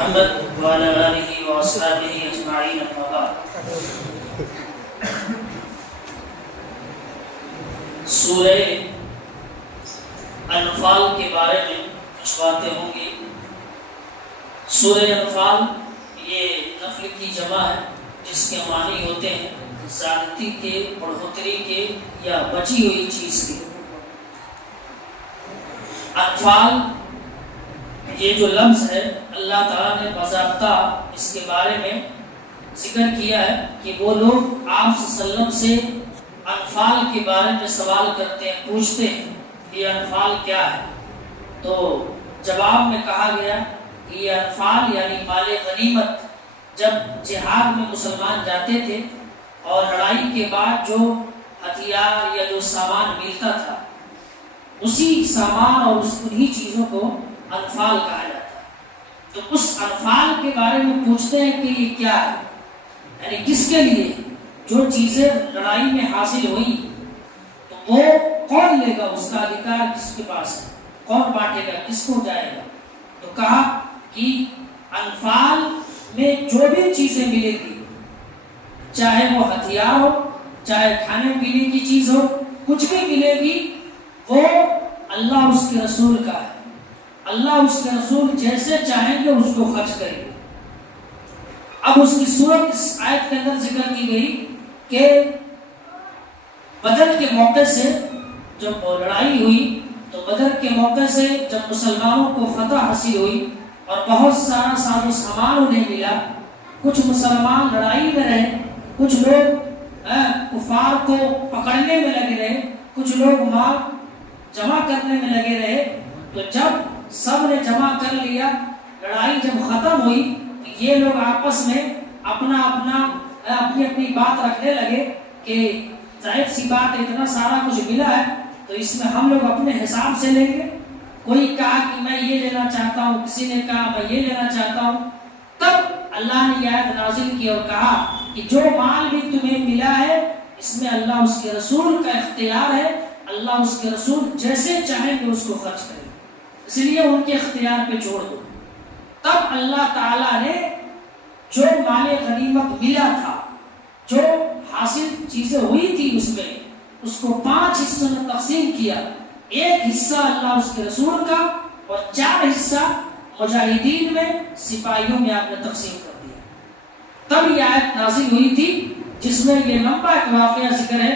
محمد وعلى آله وأصحابه أجمعين أما بعد. سورہ انفال کے بارے میں کچھ باتیں ہوں گی. سورہ انفال یہ نفل کی جمع ہے جس کے معنی ہوتے ہیں زیادتی کے، بڑھوتری کے یا بچی ہوئی چیز کے. انفال یہ جو لفظ ہے اللہ تعالیٰ نے باضابطہ اس کے بارے میں ذکر کیا ہے کہ وہ لوگ آپ صلی اللہ علیہ وسلم سے انفال کے بارے میں سوال کرتے ہیں، پوچھتے ہیں یہ انفال کیا ہے. تو جواب میں کہا گیا کہ یہ انفال یعنی مال غنیمت، جب جہاد میں مسلمان جاتے تھے اور لڑائی کے بعد جو ہتھیار یا جو سامان ملتا تھا اسی سامان اور انہی چیزوں کو انفال کہا جاتا ہے. تو اس انفال کے بارے میں پوچھتے ہیں کہ یہ کیا ہے، یعنی کس کے لیے جو چیزیں لڑائی میں حاصل ہوئی تو وہ کون لے گا، اس کا ادھیکار کس کے پاس ہے، کون بانٹے گا، کس کو جائے گا. تو کہا کہ انفال میں جو بھی چیزیں ملے گی، چاہے وہ ہتھیار ہو، چاہے کھانے پینے کی چیز ہو، کچھ بھی ملے گی وہ اللہ اس کے رسول کا ہے. اللہ اس کے رسول جیسے چاہیں گے اس کو خرچ کریں گے. اب اس کی صورت اس آیت کے اندر ذکر کی گئی کہ بدر کے موقع سے جب لڑائی ہوئی تو بدر کے موقع سے جب مسلمانوں کو فتح حاصل ہوئی اور بہت سارا ساز و سامان انہیں ملا، کچھ مسلمان لڑائی میں رہے، کچھ لوگ کفار کو پکڑنے میں لگے رہے، کچھ لوگ مال جمع کرنے میں لگے رہے. تو جب سب نے جمع کر لیا، لڑائی جب ختم ہوئی تو یہ لوگ آپس میں اپنی بات رکھنے لگے کہ ظاہر سی بات ہے اتنا سارا کچھ ملا ہے تو اس میں ہم لوگ اپنے حساب سے لیں گے. کوئی کہا کہ میں یہ لینا چاہتا ہوں، کسی نے کہا میں یہ لینا چاہتا ہوں. تب اللہ نے یہ آیت نازل کی اور کہا کہ جو مال بھی تمہیں ملا ہے اس میں اللہ اس کے رسول کا اختیار ہے، اللہ اس کے رسول جیسے چاہیں گے اس کو خرچ کریں، اس لیے ان کے اختیار پہ چھوڑ دو. تب اللہ تعالیٰ نے جو مال غنیمت ملا تھا، جو حاصل چیزیں ہوئی تھی اس کو 5 حصوں میں تقسیم کیا. ایک حصہ اللہ اس کے رسول کا اور 4 حصہ مجاہدین میں، سپاہیوں میں آپ نے تقسیم کر دیا. تب یہ آیت نازل ہوئی تھی جس میں یہ لمبا ایک واقعہ ذکر ہے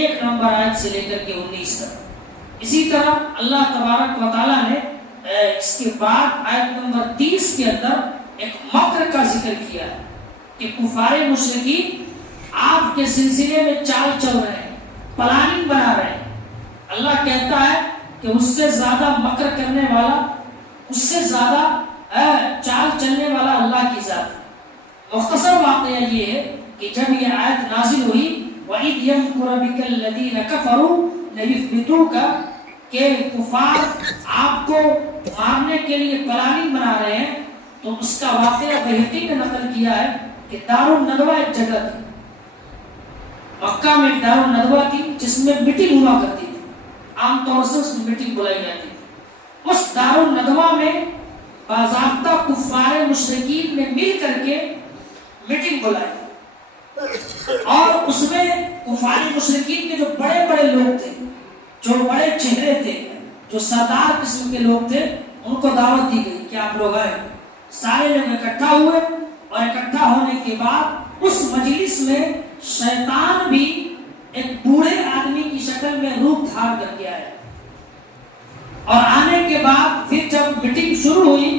1 نمبر آیت سے لے کر کے 19 تک. اسی طرح اللہ تبارک و تعالیٰ نے اس کے بعد آیت نمبر 30 کے اندر ایک مکر کا ذکر کیا ہے کہ کفار مشرکین آپ کے سلسلے میں چال چل رہے ہیں، پلاننگ بنا رہے ہیں. اللہ کہتا ہے کہ اس سے زیادہ مکر کرنے والا، اس سے زیادہ چال چلنے والا اللہ کی ذات ہے. مختصر واقعہ یہ ہے کہ جب یہ آیت نازل ہوئی وَإِذْ يَمْكُرُ بِكَ الَّذِينَ كَفَرُوا لَيُثْبِتُوكَ کہ کفار آپ کو مارنے کے لیے پلاننگ بنا رہے ہیں، تو اس کا واقعہ بہقی نے نقل کیا ہے کہ دار الندوہ ایک جگہ تھی، مکہ میں ایک دار الندوہ تھی جس میں میٹنگ ہوا کرتی تھی، عام طور سے اس میں میٹنگ بلائی جاتی تھی. اس دار الندوہ میں باضابطہ کفار مشرکین نے مل کر کے میٹنگ بلائی اور اس میں کفار مشرکین کے جو بڑے بڑے لوگ تھے، جو بڑے چہرے تھے، جو سردار قسم کے لوگ تھے، ان کو دعوت دی گئی کہ آپ لوگ آئے. سارے لوگ اکٹھا ہوئے اور اکٹھا ہونے کے بعد اس مجلس میں شیطان بھی ایک بوڑھے آدمی کی شکل میں روپ دھار کر کے آیا. اور آنے کے بعد پھر جب میٹنگ شروع ہوئی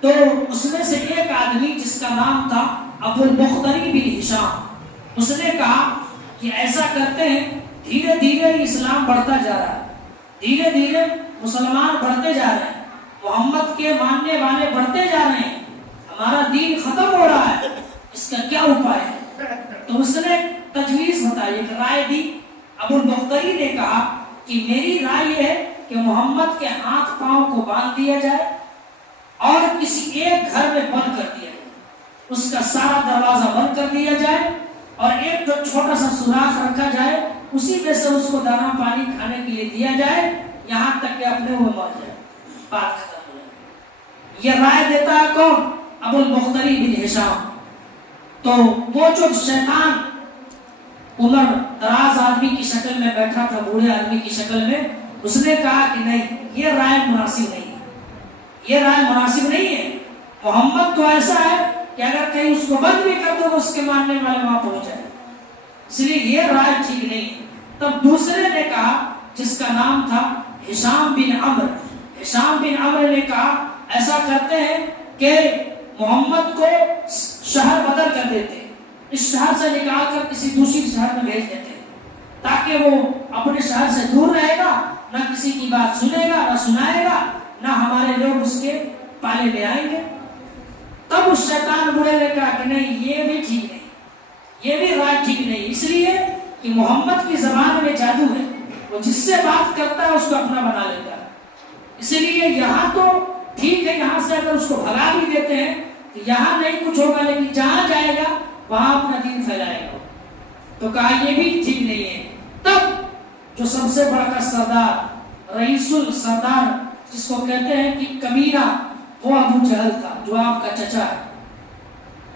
تو اس میں سے ایک آدمی جس کا نام تھا ابو البختری بن ہشام، اس نے کہا کہ ایسا کرتے ہیں، دھیرے دھیرے اسلام بڑھتا جا رہا ہے، دھیرے دھیرے مسلمان بڑھتے جا رہے ہیں، محمد کے ماننے والے بڑھتے جا رہے ہیں، ہمارا دین ختم ہو رہا ہے، اس کا کیا اپائے ہے. تو اس نے تجویز بتائی، ایک رائے دی. ابو البختری نے کہا کہ میری رائے یہ ہے کہ محمد کے ہاتھ پاؤں کو باندھ دیا جائے اور کسی ایک گھر میں بند کر دیا جائے، اس کا سارا دروازہ بند کر دیا جائے اور ایک جو چھوٹا سا سوراخ رکھا جائے اسی میں سے اس کو دانا پانی کھانے کے لیے دیا جائے یہاں تک کہ اپنے وہ مر جائے، بات ختم ہو جائے. یہ رائے دیتا ہے کون؟ ابو البختری بن ہشام. تو وہ جو شیطان عمر دراز آدمی کی شکل میں بیٹھا تھا، بوڑھے آدمی کی شکل میں، اس نے کہا کہ نہیں، یہ رائے مناسب نہیں ہے، یہ رائے مناسب نہیں ہے. محمد تو ایسا ہے کہ اگر کہیں اس کو بند بھی کر دو تو اس کے ماننے والے وہاں پہنچ جائے، اس لیے یہ رائے ٹھیک نہیں ہے. تب دوسرے نے کہا، جس کا نام تھا ہشام بن عمرو، ہشام بن عمرو نے کہا ایسا کرتے ہیں کہ محمد کو شہر بدل کر دیتے، اس شہر سے نکال کر کسی دوسری شہر میں بھیج دیتے تاکہ وہ اپنے شہر سے دور رہے گا، نہ کسی کی بات سنے گا، نہ سنائے گا، نہ ہمارے لوگ اس کے پالے میں آئیں گے. تب اس شیطان بوڑھے نے کہا کہ نہیں، یہ بھی ٹھیک نہیں، یہ بھی رائے ٹھیک نہیں، اس لیے کہ محمد کی زبان میں جادو ہے، وہ جس سے بات کرتا ہے اس کو اپنا بنا لیتا ہے. اس لیے یہاں تو ٹھیک ہے، یہاں سے اگر اس کو بھگا بھی دیتے ہیں تو یہاں نہیں کچھ ہوگا، لیکن جہاں جائے گا وہاں اپنا دین پھیلائے گا. تو کہا یہ بھی ٹھیک نہیں ہے. تب جو سب سے بڑا کا سردار، رئیس السردار جس کو کہتے ہیں کہ کبیرہ، وہ ابو جہل تھا جو آپ کا چچا ہے.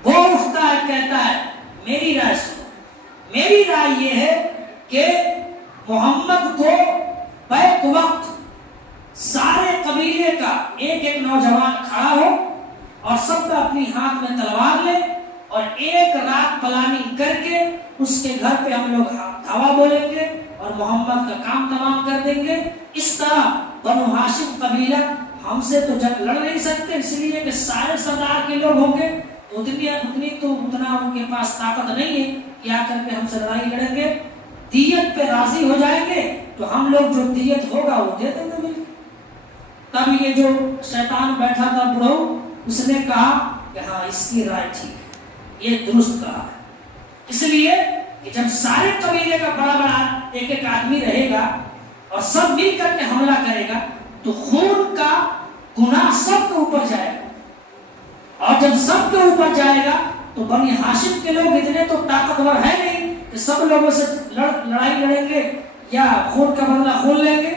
وہ اٹھتا ہے، کہتا ہے میری رائے سنو، میری رائے یہ ہے کہ محمد کو بیک وقت سارے قبیلے کا ایک ایک نوجوان کھڑا ہو اور سب کا اپنی ہاتھ میں تلوار لے اور ایک رات پلاننگ کر کے اس کے گھر پہ ہم لوگ دھاوا بولیں گے اور محمد کا کام تمام کر دیں گے. اس طرح بنو ہاشم قبیلہ ہم سے تو جنگ لڑ نہیں سکتے، اس لیے کہ سارے سردار کے لوگ ہوں گے، اتنا ان کے پاس طاقت نہیں ہے کہ آ کر کے ہم سے لڑائی لڑیں گے. دیت پہ راضی ہو جائیں گے تو ہم لوگ جو دیت ہوگا وہ دے دیں گے. تب یہ جو شیطان بیٹھا تھا بڑھو، اس نے کہا کہ ہاں اس کی رائے ٹھیک ہے، یہ درست کہا ہے. اس لیے کہ جب سارے قبیلے کا بڑا بڑا ایک ایک آدمی رہے گا اور سب مل کر کے حملہ کرے گا تو خون کا گناہ سب کے اوپر جائے گا، اور جب سب کے اوپر جائے گا تو بنی ہاشم کے لوگ اتنے تو طاقتور ہے نہیں کہ سب لوگوں سے لڑائی لڑیں گے یا خون کا بدلہ خون لیں گے.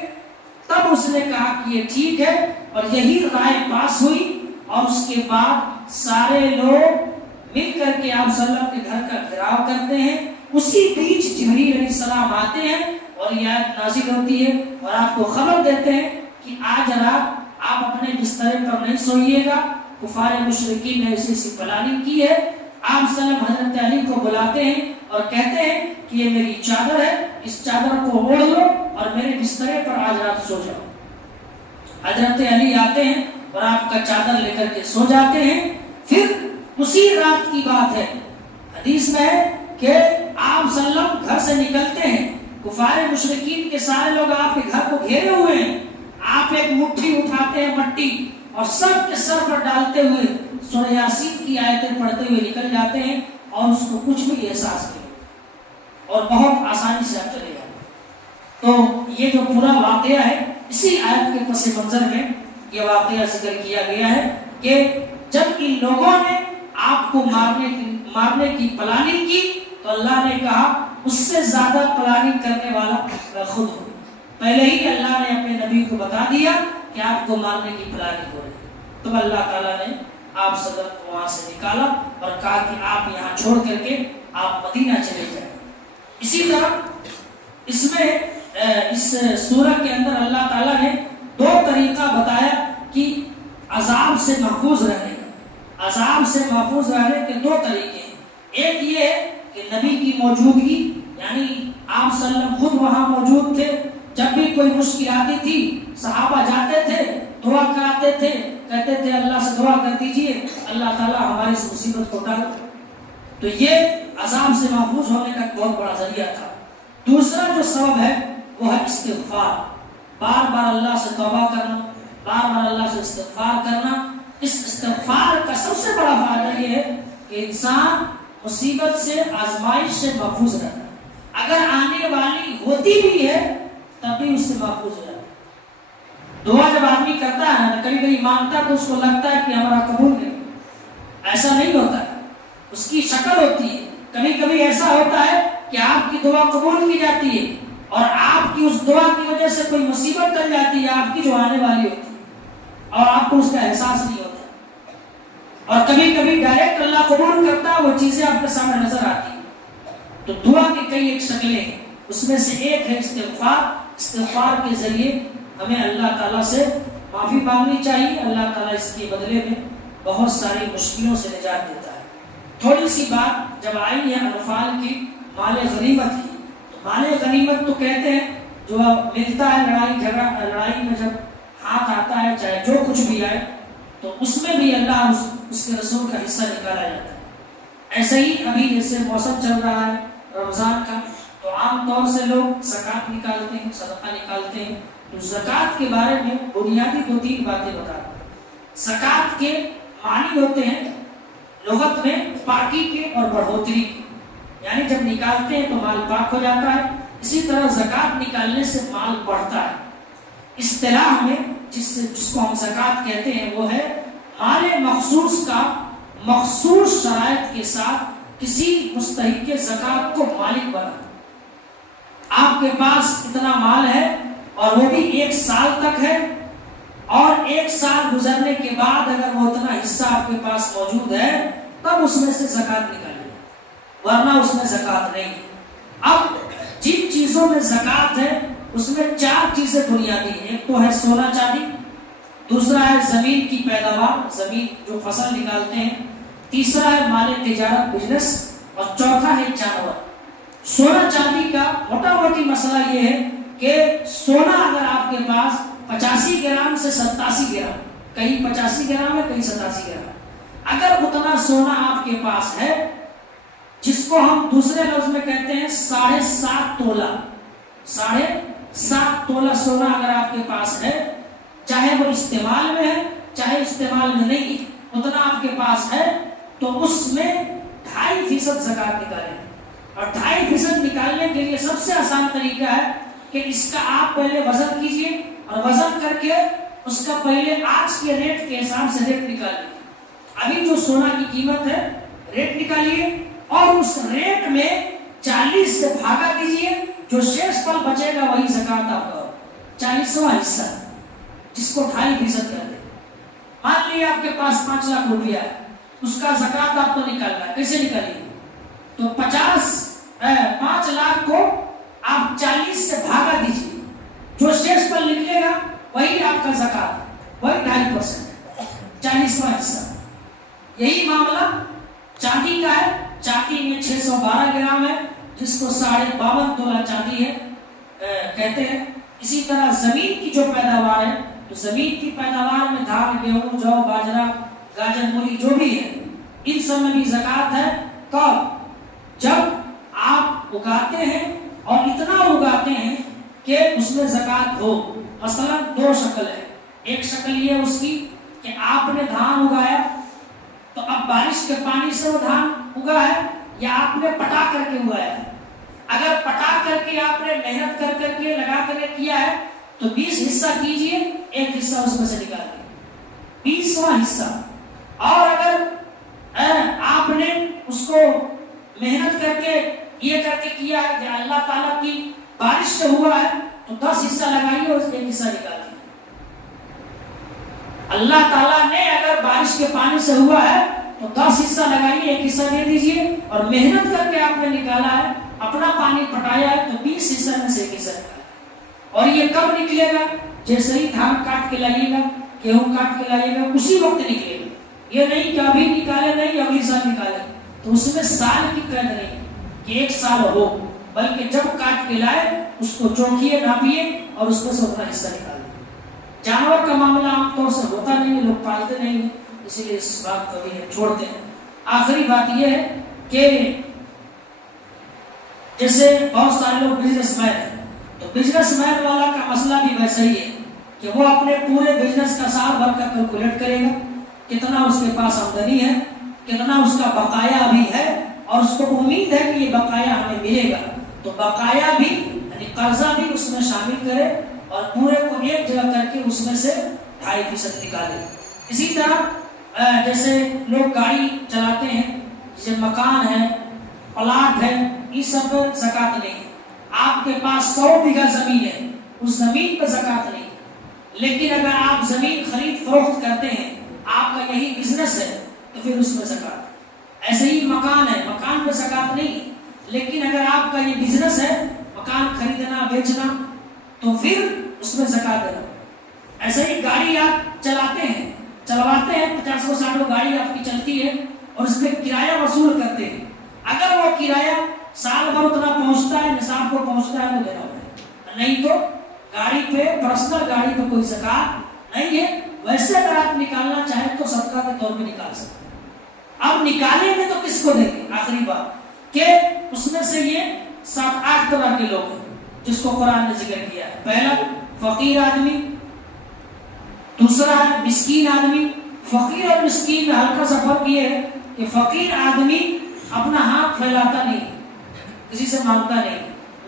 تب اس نے کہا کہ یہ ٹھیک ہے، اور یہی رائے پاس ہوئی. اور اس کے بعد سارے لوگ مل کر کے آپ صلی اللہ علیہ وسلم کے گھر کا گھیراؤ کرتے ہیں. اسی بیچ جبریل علیہ السلام آتے ہیں اور یہ آیت نازل ہوتی ہے اور آپ کو خبر دیتے ہیں کہ آج رات آپ اپنے بسترے پر نہیں سوئیے گا، کفار مشرکین نے ایسی پلاننگ کی ہے. آپ صلی اللہ علیہ وسلم حضرت علی کو بلاتے ہیں اور کہتے ہیں کہ یہ میری چادر ہے، اس چادر کو اوڑھ لو اور میرے بسترے پر آج رات سو جاؤ. حضرت علی آتے ہیں اور آپ کا چادر لے کر کے سو جاتے ہیں. پھر اسی رات کی بات ہے، حدیث میں ہے کہ آپ صلی اللہ علیہ وسلم گھر سے نکلتے ہیں، کفار مشرکین کے سارے لوگ آپ کے گھر کو گھیرے ہوئے ہیں. آپ ایک مٹھی اٹھاتے ہیں مٹی اور سب کے سر پر ڈالتے ہوئے سورہ یاسین کی آیتیں پڑھتے ہوئے نکل جاتے ہیں اور اس کو کچھ بھی احساس نہیں اور بہت آسانی سے آپ چلے جاتے. تو یہ جو پورا واقعہ ہے اسی آیت کے پس منظر میں یہ واقعہ ذکر کیا گیا ہے کہ جب ان لوگوں نے آپ کو مارنے کی پلاننگ کی تو اللہ نے کہا اس سے زیادہ پلاننگ کرنے والا میں خود ہوں. پہلے ہی اللہ نے اپنے نبی کو بتا دیا کہ آپ کو مارنے کی پلاننگ ہو رہی ہے. تو اللہ تعالیٰ نے آپ صدر کو وہاں سے نکالا اور کہا کہ آپ یہاں چھوڑ کر کے آپ مدینہ چلے جائیں. اسی طرح اس میں اس سورہ کے اندر اللہ تعالیٰ نے دو طریقہ بتایا کہ عذاب سے محفوظ رہنے کا. عذاب سے محفوظ رہنے کے دو طریقے ہیں. ایک یہ ہے کہ نبی کی موجودگی، یعنی آپ صلی اللہ علیہ وسلم خود وہاں موجود تھے. جب بھی کوئی مشکل آتی تھی صحابہ جاتے تھے، دعا کراتے تھے، کہتے تھے اللہ سے دعا کر دیجئے اللہ تعالیٰ ہماری اس مصیبت کو ٹال. تو یہ عذاب سے محفوظ ہونے کا بہت بڑا ذریعہ تھا. دوسرا جو سبب ہے وہ ہے استغفار. بار بار اللہ سے توبہ کرنا، بار بار اللہ سے استغفار کرنا. اس استغفار کا سب سے بڑا فائدہ یہ ہے کہ انسان مصیبت سے، آزمائش سے محفوظ رہتا ہے. اگر آنے والی ہوتی بھی ہے تب بھی اس سے محفوظ ہو جاتا ہے. دعا جب آدمی کرتا ہے نا، کبھی کبھی مانگتا ہے تو اس کو لگتا ہے کہ ہمارا قبول نہیں، ایسا نہیں ہوتا ہے. اس کی شکل ہوتی ہے. کبھی کبھی ایسا ہوتا ہے کہ آپ کی دعا قبول کی جاتی ہے اور آپ کی اس دعا کی وجہ سے کوئی مصیبت ٹل جاتی ہے آپ کی جو آنے والی ہوتی ہے اور آپ کو اس کا احساس نہیں ہوتا. اور کبھی کبھی ڈائریکٹ اللہ قبول کرتا ہے، وہ چیزیں آپ کے سامنے نظر آتی ہیں۔ تو دعا کی کئی ایک شکلیں ہیں، اس میں سے ایک ہے استغفار۔ استغفار کے ذریعے ہمیں اللہ تعالیٰ سے معافی مانگنی چاہیے، اللہ تعالیٰ اس کے بدلے میں بہت ساری مشکلوں سے نجات دیتا ہے۔ تھوڑی سی بات جب آئی ہے انفال کی، مال غنیمت کی، تو مال غنیمت تو کہتے ہیں جو ملتا ہے لڑائی میں جب ہاتھ آتا ہے، چاہے جو کچھ بھی آئے، تو اس میں بھی اللہ اس کے رسول کا حصہ نکالا جاتا ہے۔ ایسے ہی ابھی جیسے موسم چل رہا ہے رمضان کا، تو عام طور سے لوگ زکوٰۃ نکالتے ہیں، صدقہ نکالتے ہیں۔ تو زکوٰۃ کے بارے میں بنیادی 2-3 باتیں بتا دوں۔ زکوٰۃ کے معنی ہوتے ہیں لغت میں پاکی کے اور بڑھوتری کے، یعنی جب نکالتے ہیں تو مال پاک ہو جاتا ہے، اسی طرح زکوٰۃ نکالنے سے مال بڑھتا ہے۔ اصطلاح میں جس کو ہم زکوٰۃ کہتے ہیں وہ ہے مال مخصوص کا مخصوص شرائط کے ساتھ کسی مستحق کے زکوٰۃ کو مالک بنا۔ آپ کے پاس اتنا مال ہے اور وہ بھی 1 سال تک ہے، اور 1 سال گزرنے کے بعد اگر وہ اتنا حصہ آپ کے پاس موجود ہے تب اس میں سے زکوٰۃ نکالیے، ورنہ اس میں زکوٰۃ نہیں ہے۔ اب جن چیزوں میں زکوٰۃ ہے اس میں 4 چیزیں بنیادی ہیں۔ ایک تو ہے سونا چاندی، دوسرا ہے زمین کی پیداوار، زمین جو فصل نکالتے ہیں، تیسرا ہے مال تجارت بزنس، اور چوتھا ہے جانور۔ سونا چاندی کا موٹا موٹی مسئلہ یہ ہے کہ سونا اگر آپ کے پاس 85 گرام سے 87 گرام، کہیں 85 گرام ہے کہیں 87 گرام، اگر اتنا سونا آپ کے پاس ہے، جس کو ہم دوسرے لفظ میں کہتے ہیں 7.5 تولہ، 7.5 تولہ سونا اگر آپ کے پاس ہے، چاہے وہ استعمال میں ہے چاہے استعمال میں نہیں ہے، اتنا آپ کے پاس ہے، تو اس میں 2.5% زکوٰۃ نکالیں۔ اور 2.5% نکالنے کے لیے سب سے آسان طریقہ ہے کہ اس کا آپ پہلے وزن کیجئے، اور وزن کر کے اس کا پہلے آج کے ریٹ کے حساب سے ریٹ نکالیے۔ ابھی جو سونا کی قیمت ہے ریٹ نکالیے، اور اس ریٹ میں 40 سے بھاگا دیجئے، جو شیش پل بچے گا وہی زکوٰۃ آپ کا 40واں حصہ، جس کو 2.5% کہتے ہیں۔ مان لیے آپ کے پاس 5 لاکھ روپیہ ہے، اس کا زکوٰۃ آپ کو نکالنا ہے، کیسے نکالیے؟ تو 5 لاکھ کو آپ 40 سے بھاگا دیجئے، جو شیش پل نکلے گا وہی آپ کا زکوٰۃ، وہی 2.5%، 40واں حصہ۔ یہی معاملہ چاندی کا ہے، چاندی میں 612 گرام ہے، جس کو 52.5 تولہ چاندی ہے کہتے ہیں۔ اسی طرح زمین کی جو پیداوار ہے، تو زمین کی پیداوار میں دھان، گیہوں، جو، باجرہ، گاجر، مولی جو بھی ہے، ان سب میں بھی زکوٰۃ ہے۔ کب؟ جب آپ اگاتے ہیں اور اتنا اگاتے ہیں کہ اس میں زکوٰۃ ہو۔ مثلا 2 شکل ہے، ایک شکل یہ اس کی کہ آپ نے دھان اگایا، تو اب بارش کے پانی سے وہ دھان اگا ہے، یا آپ نے پٹا کر کے اگایا ہے۔ اگر پٹا کر کے آپ نے محنت کر کے لگا کر کے کیا ہے تو 20 حصہ کیجئے، 1 حصہ اس میں سے نکال دیں، 20واں حصہ۔ اور اگر آپ نے اس کو محنت کر کے یہ کر کے کیا ہے کہ اللہ تعالیٰ کی بارش سے ہوا ہے، تو 10 حصہ لگائیے اور 1 حصہ نکال دیجیے۔ اللہ تعالیٰ نے اگر بارش کے پانی سے ہوا ہے تو 10 حصہ لگائیے، 1 حصہ دے دیجیے، اور محنت کر کے آپ نے نکالا ہے، اپنا پانی پٹایا ہے، تو 20 حصہ میں سے 1 حصہ نکالا۔ اور یہ کب نکلے گا؟ جیسے ہی دھان کاٹ کے لائیے گا، گیہوں کاٹ کے لائیے گا، اسی وقت نکلے گا۔ یہ نہیں کہ ابھی نکالے نہیں اگلی سال نکالے، تو اس میں سال کی قید نہیں کہ 1 سال ہو، بلکہ جب کاٹ کے لائے اس کو چوکیے، ناپیے، اور اس میں سے اپنا حصہ نکالے۔ جانور کا معاملہ عام طور سے ہوتا نہیں ہے، لوگ پالتے نہیں ہیں، اسی لیے اس بات کو بھی چھوڑتے ہیں۔ آخری بات یہ ہے کہ جیسے بہت سارے لوگ بزنس مین ہیں، تو بزنس مین والا کا مسئلہ بھی ویسا ہی ہے کہ وہ اپنے پورے بزنس کا سال بھر کا کیلکولیٹ کرے گا، کتنا اس کے پاس آمدنی ہے، کتنا اس کا بقایا بھی ہے، اور اس کو امید ہے کہ یہ بقایا ہمیں ملے گا، تو بقایا بھی یعنی قرضہ بھی اس میں شامل کرے، اور پورے کو ایک جگہ کر کے اس میں سے 2.5% نکالے۔ اسی طرح جیسے لوگ گاڑی چلاتے ہیں، جیسے مکان ہے، پلاٹ ہے، یہ سب پر زکوٰۃ نہیں ہے۔ آپ کے پاس 100 بیگھہ زمین ہے، اس زمین پر زکوٰۃ نہیں ہے، لیکن اگر آپ زمین خرید فروخت کرتے ہیں، آپ کا یہی بزنس ہے، تو تو پھر اس میں زکات۔ ایسے ہی مکان ہے، مکان پہ زکات نہیں، لیکن اگر آپ کا یہ بزنس ہے مکان خریدنا بیچنا تو پھر اس میں زکات دینا۔ ایسے ہی گاڑی آپ چلاتے ہیں، چلواتے ہیں، 50-60 گاڑی آپ کی چلتی ہے اور اس میں کرایہ وصول کرتے ہیں، اگر وہ کرایہ سال بھر اتنا پہنچتا ہے، نصاب کو پہنچتا ہے تو دینا ہوگا، نہیں تو گاڑی پہ، پرسنل گاڑی پہ کوئی زکات نہیں ہے۔ ویسے اگر آپ نکالنا چاہیں تو صدقہ کے طور پہ نکال سکتے ہیں۔ اب نکالیں گے تو کس کو دیں گے؟ آخری بات کہ اس میں سے یہ 7-8 طرح کے لوگ ہیں جس کو قرآن نے ذکر کیا ہے۔ پہلا فقیر آدمی، دوسرا ہے مسکین آدمی۔ فقیر اور مسکین میں ہلکا سا فرق یہ ہے کہ فقیر آدمی اپنا ہاتھ پھیلاتا نہیں، کسی سے مانگتا نہیں،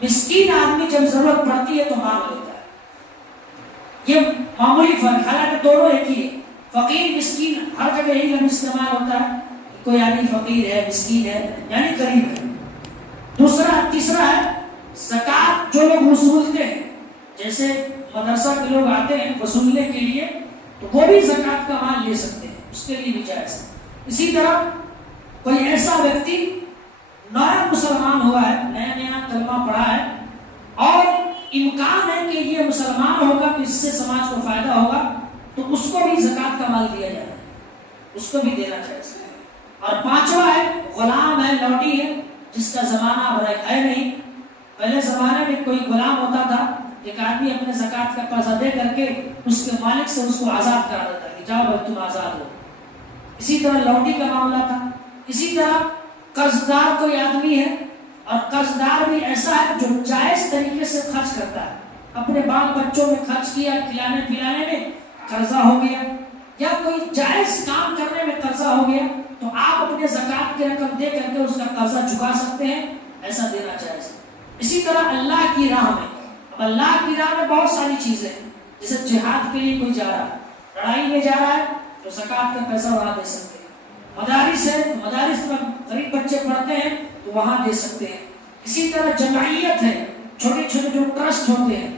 مسکین آدمی جب ضرورت پڑتی ہے تو مانگ لیتا ہے۔ یہ معمولی فرق، حالانکہ دونوں ایک ہی ہے۔ فقیر مسکین ہر جگہ یہی لفظ استعمال ہوتا ہے، کوئی آدمی فقیر ہے، مسکین ہے، یعنی غریب ہے۔ تیسرا ہے زکات جو لوگ وصولتے ہیں، جیسے مدرسہ کے لوگ آتے ہیں وصولنے کے لیے تو وہ بھی زکات کا مال لے سکتے ہیں، اس کے لیے بھی جائز ہے۔ اسی طرح کوئی ایسا ویکتی نیا مسلمان ہوا ہے، نیا کلمہ پڑھا ہے اور امکان ہے کہ یہ مسلمان ہوگا تو اس سے سماج کو فائدہ ہوگا، تو اس کو بھی زکات کا مال دیا جاتا ہے، اس کو بھی دینا چاہیے۔ اور پانچواں ہے غلام ہے، لوڈی ہے، جس کا زمانہ اب ہے نہیں۔ پہلے زمانے میں کوئی غلام ہوتا تھا، ایک آدمی اپنے زکات کا پیسہ دے کر کے اس کے مالک سے اس کو آزاد کرا دیتا ہے کہ جاؤ بھائی تم آزاد ہو۔ اسی طرح لوڈی کا معاملہ تھا۔ اسی طرح قرضدار کوئی آدمی ہے، اور قرضدار بھی ایسا ہے جو جائز طریقے سے خرچ کرتا ہے، اپنے بال بچوں میں خرچ کیا، کھلانے پلانے میں قرضہ ہو گیا، یا کوئی جائز کام کرنے میں قرضہ ہو گیا، تو آپ اپنے زکات کی رقم دے کر کے اس کا قرضہ چکا سکتے ہیں، ایسا دینا چاہیے۔ اسی طرح اللہ کی راہ میں، اب اللہ کی راہ میں بہت ساری چیزیں ہیں، جیسے جہاد کے لیے کوئی جا رہا ہے، لڑائی میں جا رہا ہے تو زکات کا پیسہ وہاں دے سکتے ہیں۔ مدارس ہے، مدارس میں غریب بچے پڑھتے ہیں تو وہاں دے سکتے ہیں۔ اسی طرح جمعیت ہے، چھوٹے چھوٹے جو ٹرسٹ ہوتے ہیں،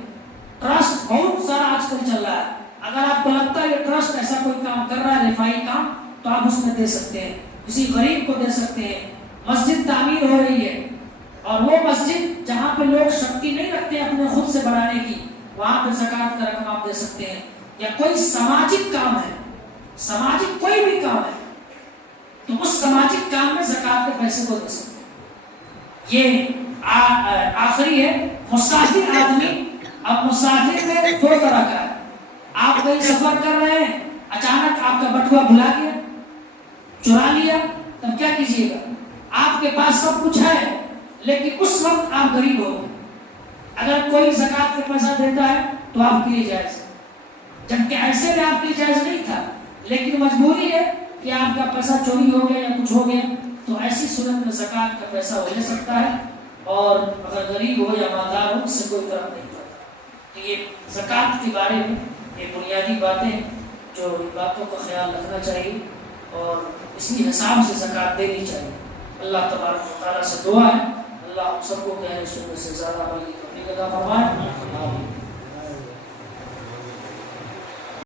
ٹرسٹ بہت سارا آج کل چل رہا ہے، اگر آپ کو لگتا ہے کہ ٹرسٹ ایسا کوئی کام کر رہا ہے رفاہی کام تو آپ اس میں دے سکتے ہیں، کسی غریب کو دے سکتے ہیں۔ مسجد تعمیر ہو رہی ہے اور وہ مسجد جہاں پہ لوگ شکتی نہیں رکھتے اپنے خود سے بنانے کی، وہاں پہ زکات کا رقم آپ دے سکتے ہیں۔ یا کوئی سماجک کام ہے، سماجک کوئی بھی کام ہے تو اس سماجک کام میں زکات کے پیسے کو دے سکتے ہیں۔ یہ آخری ہے مسافر آدمی۔ اب مسافر میں 2 طرح کا ہے، آپ کہیں سفر کر رہے ہیں، اچانک آپ کا بٹوا بھلا گیا، چرا لیا، تب کیا کیجیے گا؟ آپ کے پاس سب کچھ ہے لیکن اس وقت آپ غریب ہو گئے، اگر کوئی زکات کا پیسہ دیتا ہے تو آپ کے لیے جائز ہے، جبکہ ایسے میں آپ کے لیے جائز نہیں تھا، لیکن مجبوری ہے کہ آپ کا پیسہ چوری ہو گیا یا کچھ ہو گیا، تو ایسی صورت میں زکات کا پیسہ وہ لے سکتا ہے، اور اگر غریب ہو یا مالدار ہو اس سے کوئی فرق نہیں پڑتا۔ تو یہ زکات کے بارے میں یہ بنیادی باتیں جو ان باتوں کا خیال رکھنا چاہیے اور اسی حساب سے زکات دینی چاہیے۔ اللہ تبارک و تعالیٰ سے دعا ہے اللہ ہم سب کو کہنے سننے سے زیادہ عمل کی توفیق عطا فرمائے۔